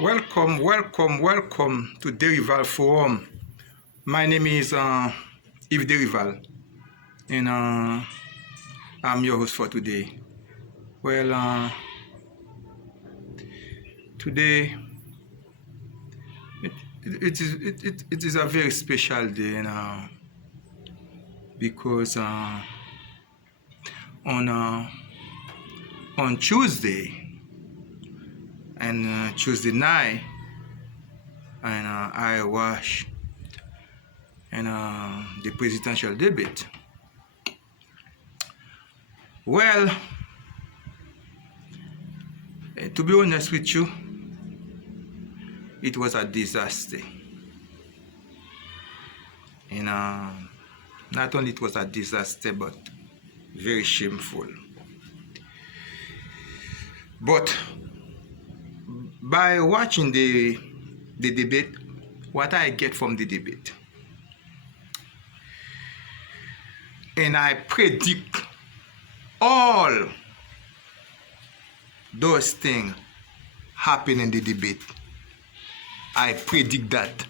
Welcome to Derival Forum. My name is Yves Derival, and I'm your host for today. Well, today it is a very special day, and because on Tuesday and Tuesday night, and I watched and the presidential debate. Well, to be honest with you, it was a disaster. And not only it was a disaster, but very shameful. But by watching the debate, what I get from the debate, and I predict all those things happen in the debate. I predict that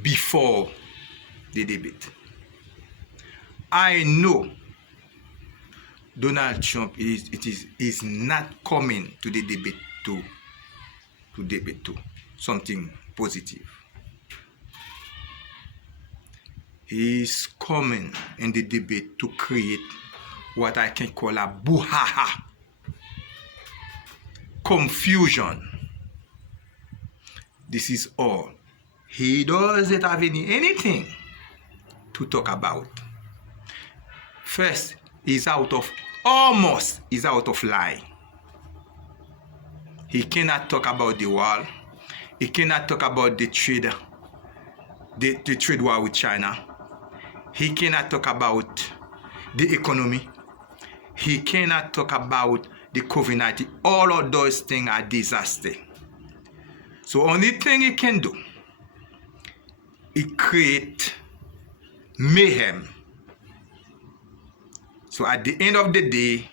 before the debate. I know Donald Trump is not coming to the debate to something positive. He's coming in the debate to create what I can call a brouhaha, confusion. This is all. He doesn't have anything to talk about. First, he's out of line. He cannot talk about the war. He cannot talk about the trade war with China. He cannot talk about the economy. He cannot talk about the COVID-19. All of those things are disaster. So only thing he can do, he create mayhem. So at the end of the day,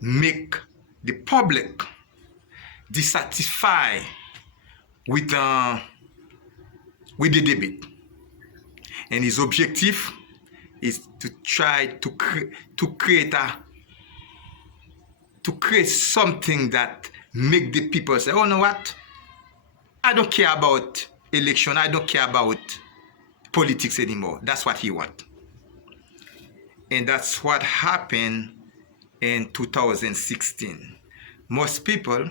make the public dissatisfied with the debate. And his objective is to try to create something that make the people say, oh, no, what? I don't care about election. I don't care about politics anymore. That's what he wants. And that's what happened in 2016. Most people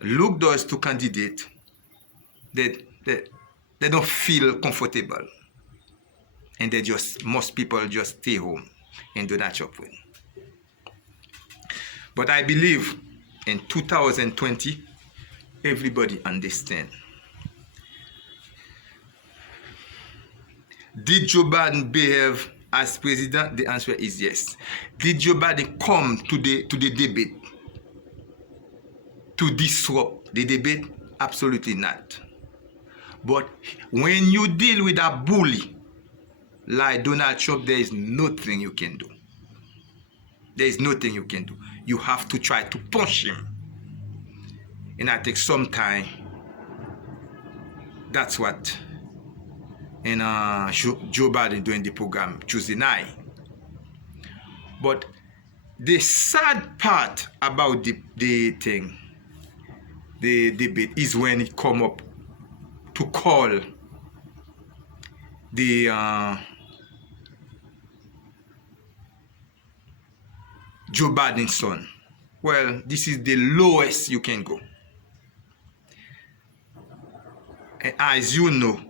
look those two candidates, they don't feel comfortable. And most people just stay home and do not Trump win. But I believe in 2020, everybody understand. Did Joe Biden behave as president? The answer is yes. Did Joe Biden come to the debate to disrupt the debate? Absolutely not. But when you deal with a bully like Donald Trump, there is nothing you can do. There is nothing you can do. You have to try to punch him. And I think sometime that's what Joe Biden doing the program Tuesday night. But the sad part about the debate is when it come up to call the Joe Biden's son. Well, this is the lowest you can go. And as you know,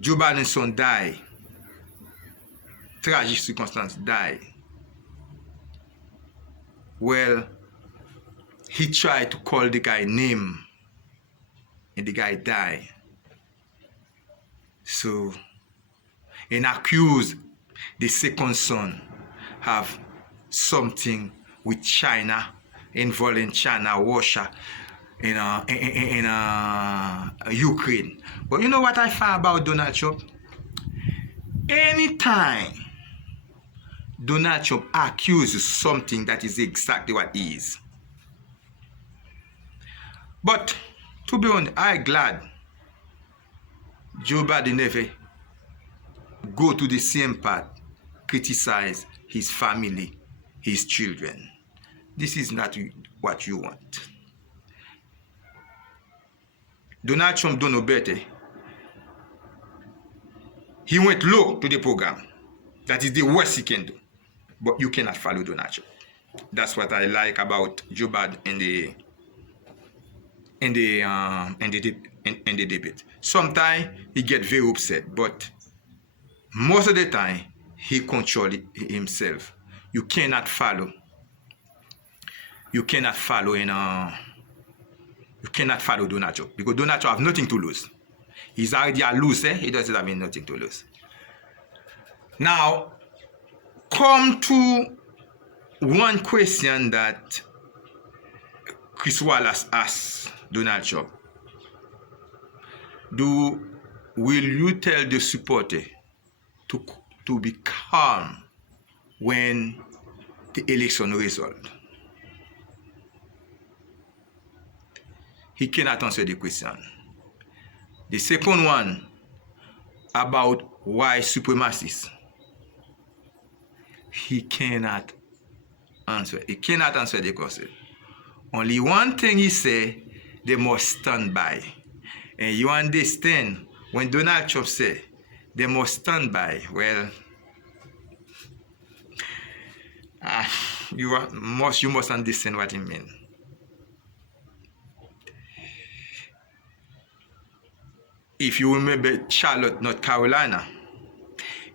Joe Biden's son died. Tragic circumstance, died. Well, he tried to call the guy name, and the guy died. So, and accused the second son have something with China, involved in China, Russia, in Ukraine. But you know what I find about Donald Trump? Anytime Donald Trump accuses something that is exactly what he is, But to be honest, I'm glad Joe Biden never go to the same path, criticize his family, his children. This is not what you want. Donald Trump don't know better. He went low to the program. That is the worst he can do. But you cannot follow Donald Trump. That's what I like about Joe Biden in the debate. Sometimes he get very upset, but most of the time he control himself. You cannot follow. You cannot follow Donald Trump because Donald Trump have nothing to lose. He's already a loser. He doesn't have nothing to lose. Now, come to one question that Chris Wallace asked Donald Trump. Will you tell the supporter to be calm when the election result? He cannot answer the question. The second one about white supremacists. He cannot answer. He cannot answer the question. Only one thing he say, they must stand by. And you understand when Donald Trump say they must stand by, well, you must understand what he means. If you remember Charlotte, North Carolina,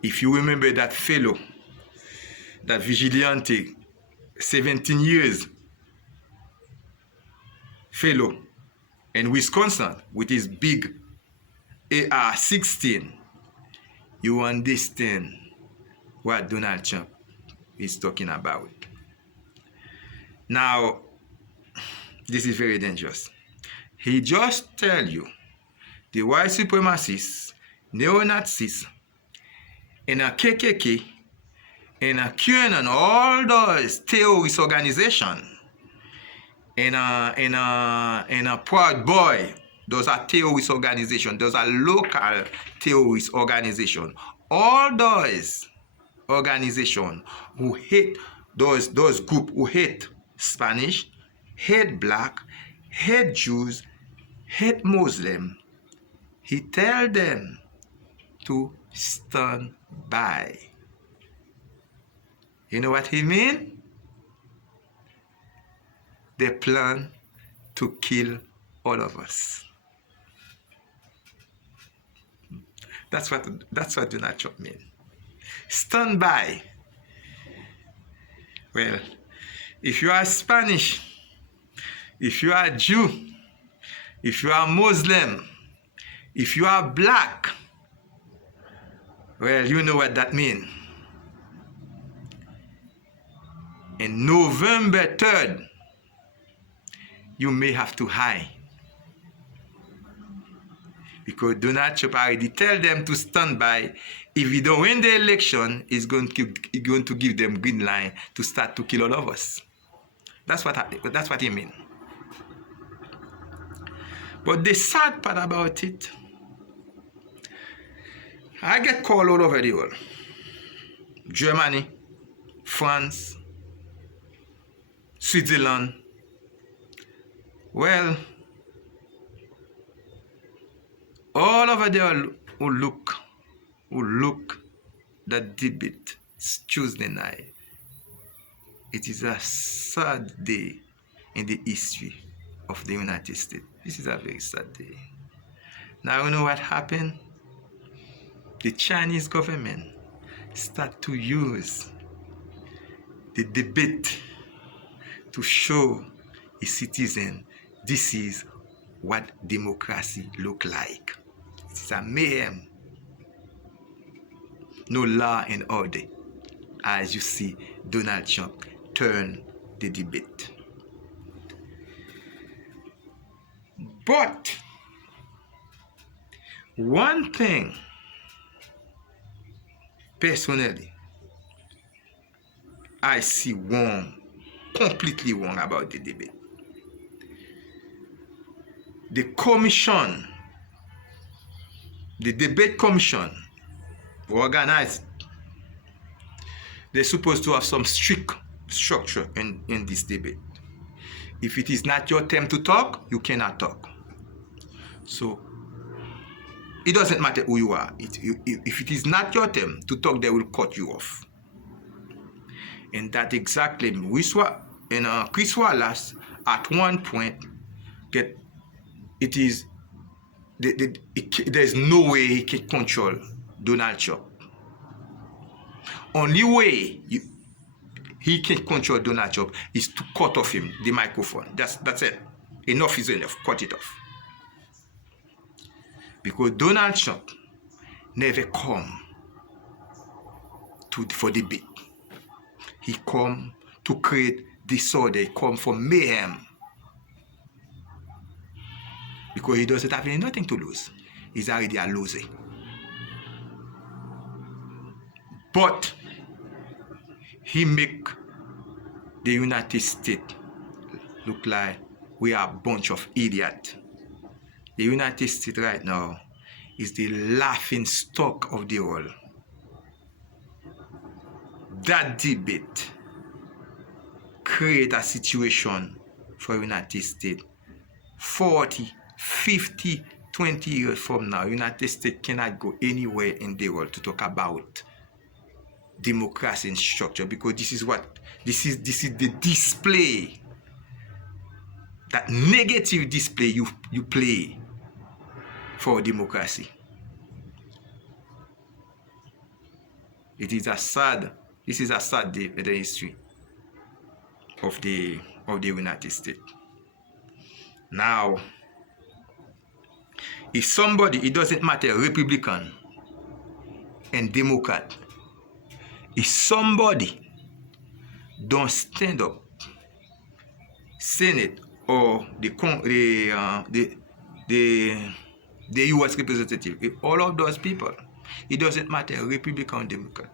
if you remember that fellow, that vigilante, 17 years fellow in Wisconsin with his big AR-16, you understand what Donald Trump is talking about. Now, this is very dangerous. He just tell you the white supremacists, neo-Nazis, and a KKK, and a QAnon, all those terrorist organizations, and a Proud Boy, those are terrorist organizations, those are local terrorist organizations. All those organizations who hate, those groups who hate Spanish, hate black, hate Jews, hate Muslim, he tell them to stand by. You know what he mean? They plan to kill all of us. That's what Donald Trump means. Stand by. Well, if you are Spanish, if you are Jew, if you are Muslim, if you are black, well, you know what that means. And November 3rd, you may have to hide. Because Donald Trump already tell them to stand by. If he don't win the election, he's going to give them green line to start to kill all of us. That's what he means. But the sad part about it, I get called all over the world. Germany, France, Switzerland. Well, all over there who look that debate Tuesday night. It is a sad day in the history of the United States. This is a very sad day. Now you know what happened? The Chinese government start to use the debate to show a citizen this is what democracy look like. It's a mayhem. No law and order. As you see, Donald Trump turn the debate. But one thing, personally, I see wrong, completely wrong about the debate. the commission, the debate commission, organized, they're supposed to have some strict structure in this debate. If it is not your turn to talk, you cannot talk. So it doesn't matter who you are. If it is not your turn to talk, they will cut you off. And that exactly, Chris Wallace at one point there's no way he can control Donald Trump. Only way he can control Donald Trump is to cut off him the microphone. That's it. Enough is enough. Cut it off. Because Donald Trump never come for debate. He come to create disorder. He come for mayhem. Because he doesn't have nothing to lose. He's already a loser. But he make the United States look like we are a bunch of idiots. The United States right now is the laughing stock of the world. That debate create a situation for the United States 40, 50, 20 years from now. United States cannot go anywhere in the world to talk about democracy and structure, because this is the display, that negative display you play for democracy. This is a sad day in the history of the United States. Now, if somebody, it doesn't matter, Republican and Democrat, if somebody don't stand up, Senate or the U.S. representative, if all of those people, it doesn't matter, Republican or Democrat,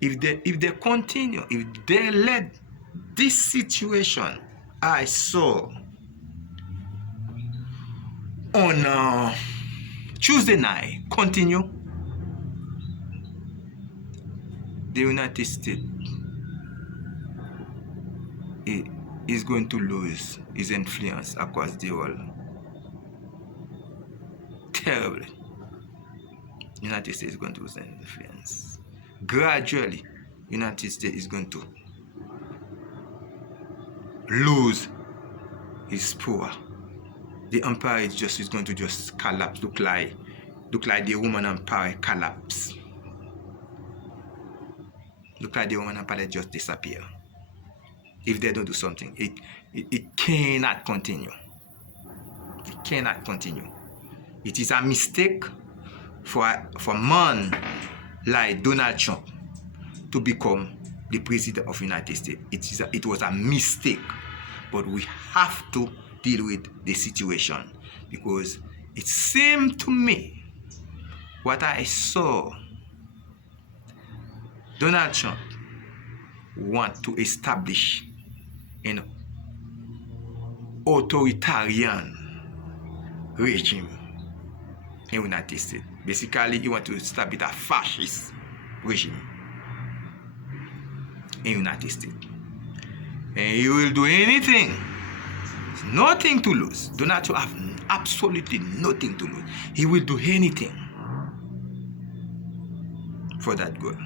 if they continue, if they let this situation I saw on Tuesday night continue, the United States is going to lose its influence across the world. Terribly. The United States is going to lose its influence. Gradually, the United States is going to lose its power. The empire is going to just collapse. Look like the Roman Empire collapse. Look like the Roman Empire just disappear. If they don't do something, it cannot continue. It cannot continue. It is a mistake for a man like Donald Trump to become the president of the United States. It was a mistake, but we have to deal with the situation, because it seemed to me what I saw, Donald Trump want to establish an authoritarian regime in the United States. Basically, he want to establish a fascist regime in the United States. And he will do anything. Nothing to lose. Donald Trump have absolutely nothing to lose. He will do anything for that goal.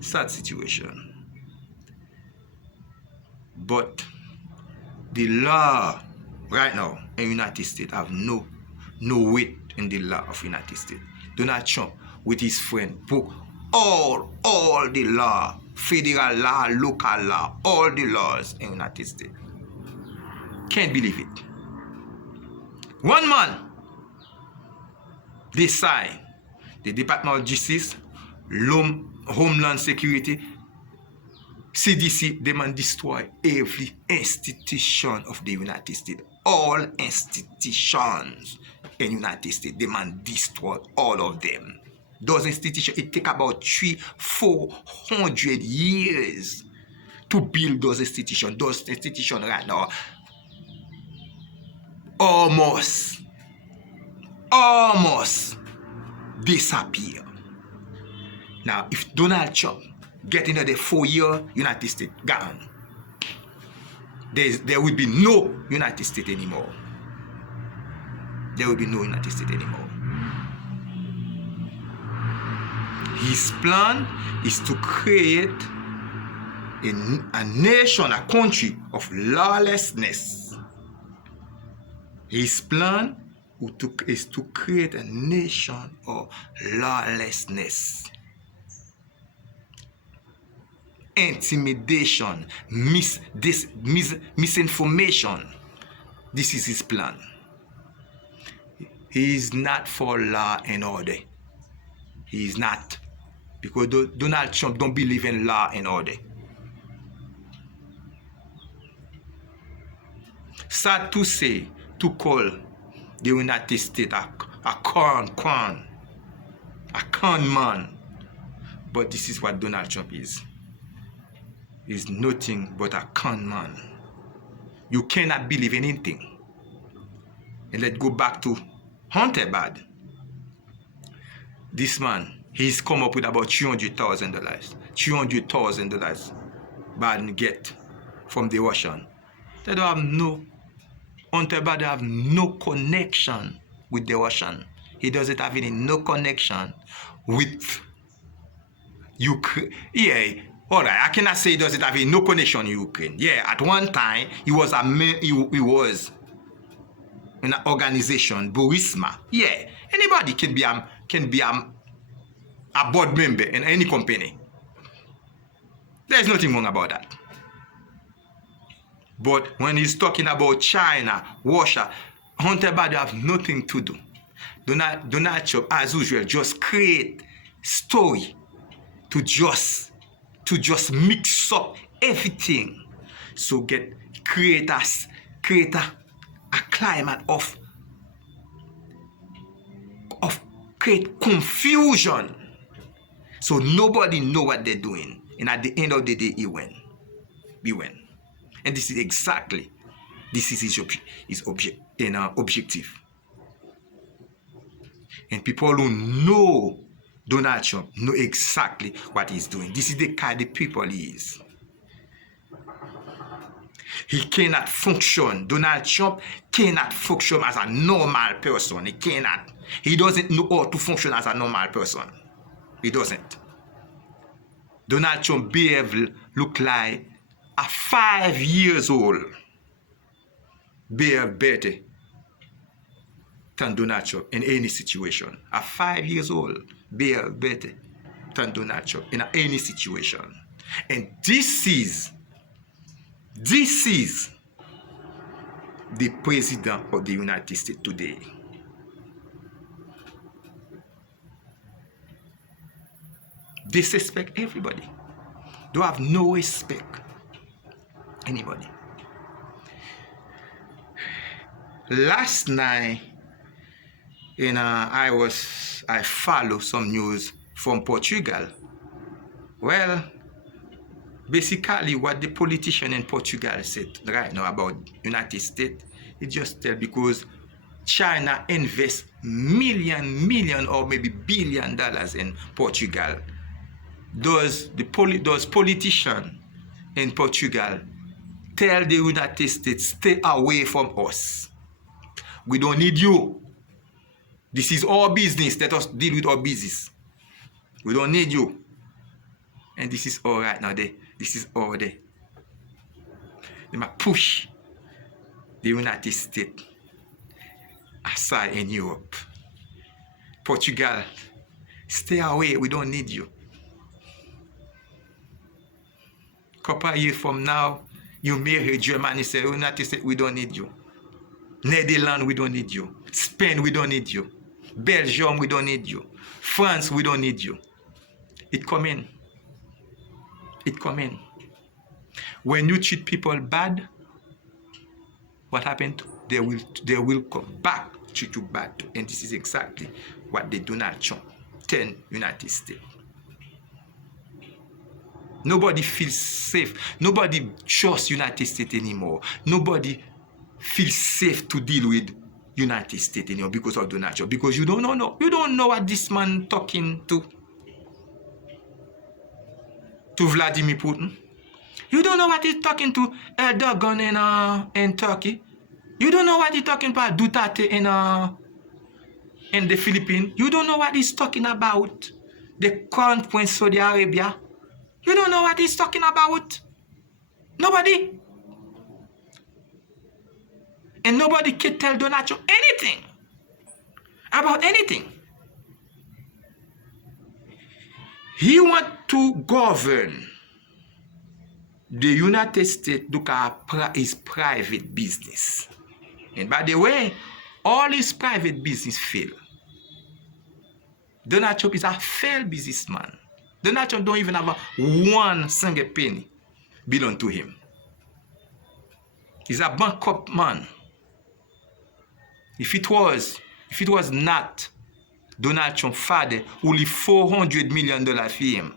Sad situation. But the law right now in the United States have no weight in the law of the United States. Donald Trump with his friend broke all the law, federal law, local law, all the laws in the United States. Can't believe it. One man decide, the Department of Justice, Homeland Security, CDC, they man destroy every institution of the United States. All institutions in the United States, they man destroy all of them. Those institutions, it take about 300-400 years to build those institutions. Those institutions right now, almost disappear. Now, if Donald Trump get into the 4-year United States, gone. There will be no United States anymore. There will be no United States anymore. His plan is to create a nation, a country of lawlessness. His plan is to create a nation of lawlessness. Intimidation, misinformation. This is his plan. He is not for law and order. He is not. Because Donald Trump don't believe in law and order. Sad to say, to call the United States a con man. But this is what Donald Trump is. He's nothing but a con man. You cannot believe in anything. And let's go back to Hunter Biden. This man, he's come up with about $300,000. $300,000 Biden get from the Russian. They don't have no, Hunter Biden have no connection with the Russian. He doesn't have no connection with Ukraine. Yeah, all right, I cannot say he doesn't have no connection in Ukraine. Yeah, at one time, he was in an organization, Burisma. Yeah, anybody can be a board member in any company. There's nothing wrong about that. But when he's talking about China, Russia, Hunter Biden have nothing to do. Donald Trump, as usual, just create story to just mix up everything. So create a climate of create confusion. So nobody know what they're doing. And at the end of the day, he win. And this is exactly, this is his objective. And people who know Donald Trump know exactly what he's doing. This is the kind of people he is. He cannot function. Donald Trump cannot function as a normal person. He cannot. He doesn't know how to function as a normal person. He doesn't. Donald Trump behavior look like a 5 years old. Behave better than Donald Trump in any situation. A 5 years old behave better than Donald Trump in any situation. And this is the president of the United States today. Disrespect everybody. Don't have no respect anybody. Last night, I follow some news from Portugal. Well, basically what the politician in Portugal said right now about United States, it just tell because China invests million or maybe $1 billion in Portugal. Those politicians in Portugal tell the United States, stay away from us. We don't need you. This is our business. Let us deal with our business. We don't need you. And this is all right now. This is all there. They might push the United States aside in Europe. Portugal, stay away. We don't need you. Couple of years from now, you may hear Germany say, United States, we don't need you. Netherlands, we don't need you. Spain, we don't need you. Belgium, we don't need you. France, we don't need you. It come in. It come in. When you treat people bad, what happened? They will come back, treat you bad too. And this is exactly what they do not Trump. 10 United States. Nobody feels safe. Nobody trusts United States anymore. Nobody feel safe to deal with United States anymore because of Donald Trump. Because you don't know what this man talking to Vladimir Putin. You don't know what he's talking to Erdogan in Turkey. You don't know what he's talking about Duterte in the Philippines. You don't know what he's talking about the Crown Prince Saudi Arabia. You don't know what he's talking about. Nobody. And nobody can tell Donald Trump anything about anything. He want to govern the United States. Look at his private business. And by the way, all his private business fail. Donald Trump is a failed businessman. Donald Trump don't even have one single penny belong to him. He's a bankrupt man. If it was not Donald Trump's father who leave $400 million for him,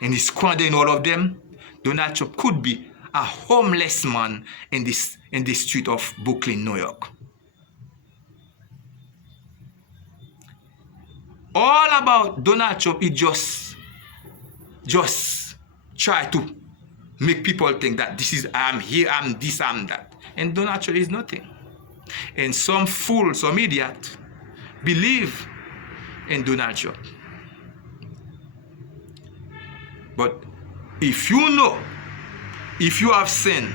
and he's squandering all of them, Donald Trump could be a homeless man in the street of Brooklyn, New York. All about Donald Trump is just try to make people think that this is, I'm here, I'm this, I'm that. And Donald Trump is nothing. And some fool, some idiot, believe in Donald Trump. But if you know, if you have seen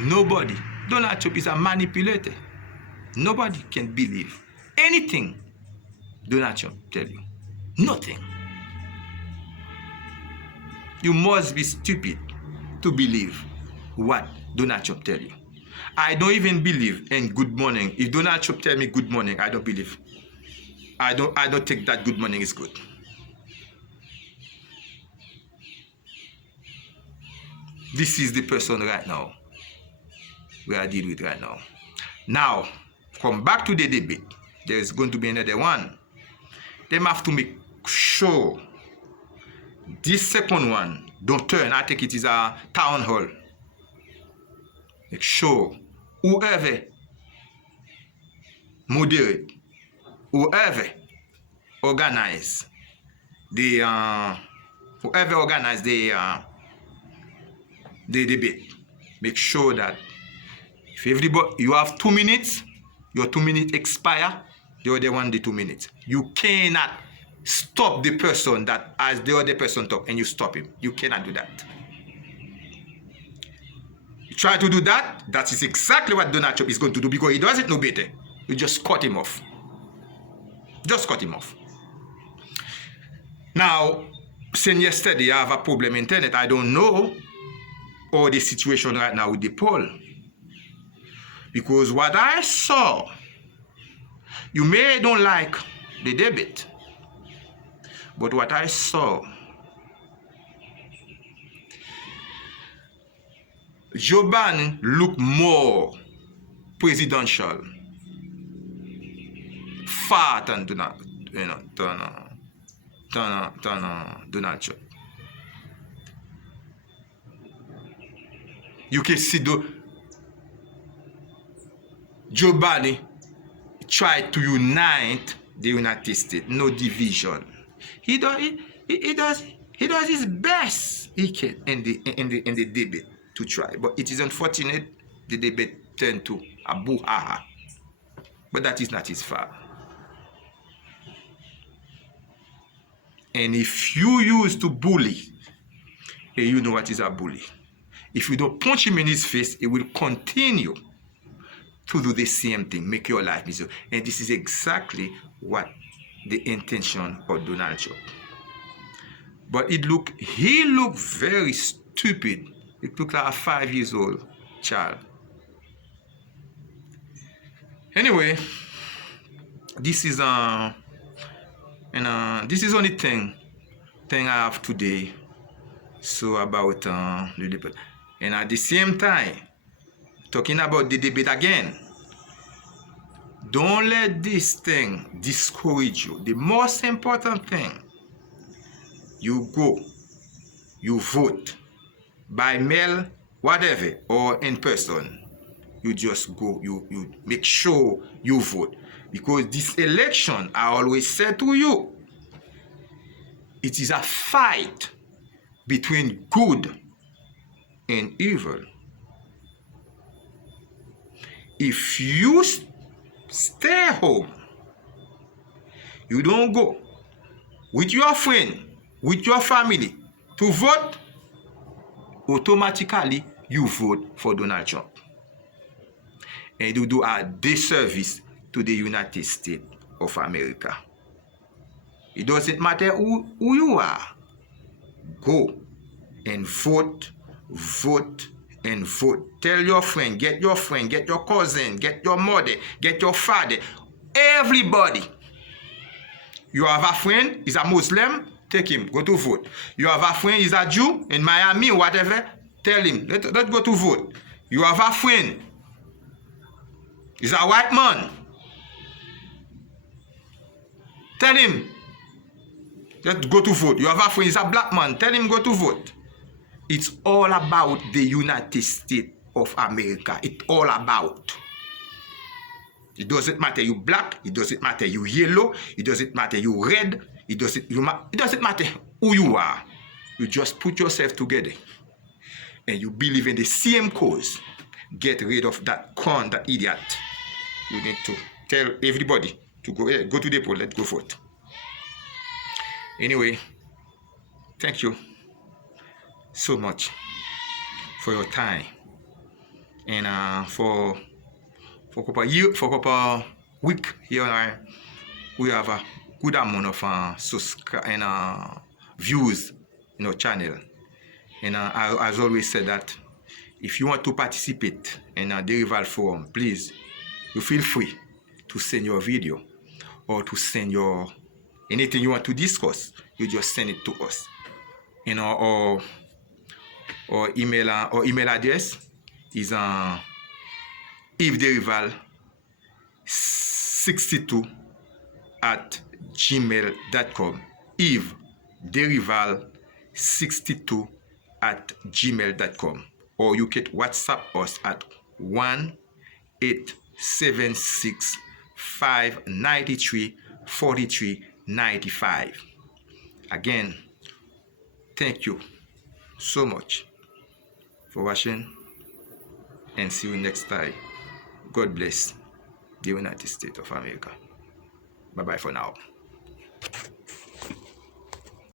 nobody, Donald Trump is a manipulator. Nobody can believe anything Donald Trump tell you. Nothing. You must be stupid to believe what Donald Trump tell you. I don't even believe in good morning. If Donald Trump tell me good morning, I don't believe. I don't think that good morning is good. This is the person right now we are dealing with right now. Now, come back to the debate. There is going to be another one. They have to make sure this second one don't turn. I think it is a town hall. Make sure whoever moderate, whoever organize the debate, make sure that if everybody, you have 2 minutes, your 2 minutes expire, the other one the 2 minutes. You cannot stop the person that as the other person talk and you stop him. You cannot do that. You try to do that, that is exactly what Donald Trump is going to do because he doesn't know better. You just cut him off. Just cut him off. Now, since yesterday I have a problem in internet, I don't know all the situation right now with the poll. Because what I saw, you may don't like the debate, but what I saw, Joe Biden looked more presidential, far than Donald Trump. You can see Joe Biden tried to unite the United States, no division. He does his best he can in the debate to try, but it is unfortunate the debate turned to a brouhaha. But that is not his fault. And if you use to bully, you know what is a bully. If you don't punch him in his face, he will continue to do the same thing, make your life miserable. And this is exactly what the intention of Donald Trump. But he looked very stupid. It looked like a 5-year-old child. Anyway, this is this is only thing I have today. So about the debate. And at the same time, talking about the debate again, don't let this thing discourage you. The most important thing, you go, you vote by mail, whatever, or in person. you just go, you make sure you vote. Because this election, I always say to you, it is a fight between good and evil. If you stay home, you don't go with your friend, with your family to vote, automatically you vote for Donald Trump. And you do a disservice to the United States of America. It doesn't matter who you are. Go and vote, vote, and vote. Tell your friend, get your cousin, get your mother, get your father, everybody. You have a friend, he's a Muslim, take him, go to vote. You have a friend, he's a Jew, in Miami, whatever, tell him, let's go to vote. You have a friend, he's a white man, tell him, let's go to vote. You have a friend, he's a black man, tell him go to vote. It's all about the United States of America. It's all about. It doesn't matter you black, it doesn't matter you yellow, it doesn't matter you red, it doesn't matter who you are. You just put yourself together and you believe in the same cause. Get rid of that con, that idiot. You need to tell everybody to go to the poll, let's go vote. Anyway, thank you so much for your time and for a couple week here we have a good amount of views in our channel. And I as always said that if you want to participate in the Rival Forum, please, you feel free to send your video or to send your anything you want to discuss. You just send it to us. Or email address is evetherival62@gmail.com. evetherival62@gmail.com. Or you can WhatsApp us at 1-876-593-4395. Again, thank you so much for watching and see you next time. God bless the United States of America. Bye-bye for now.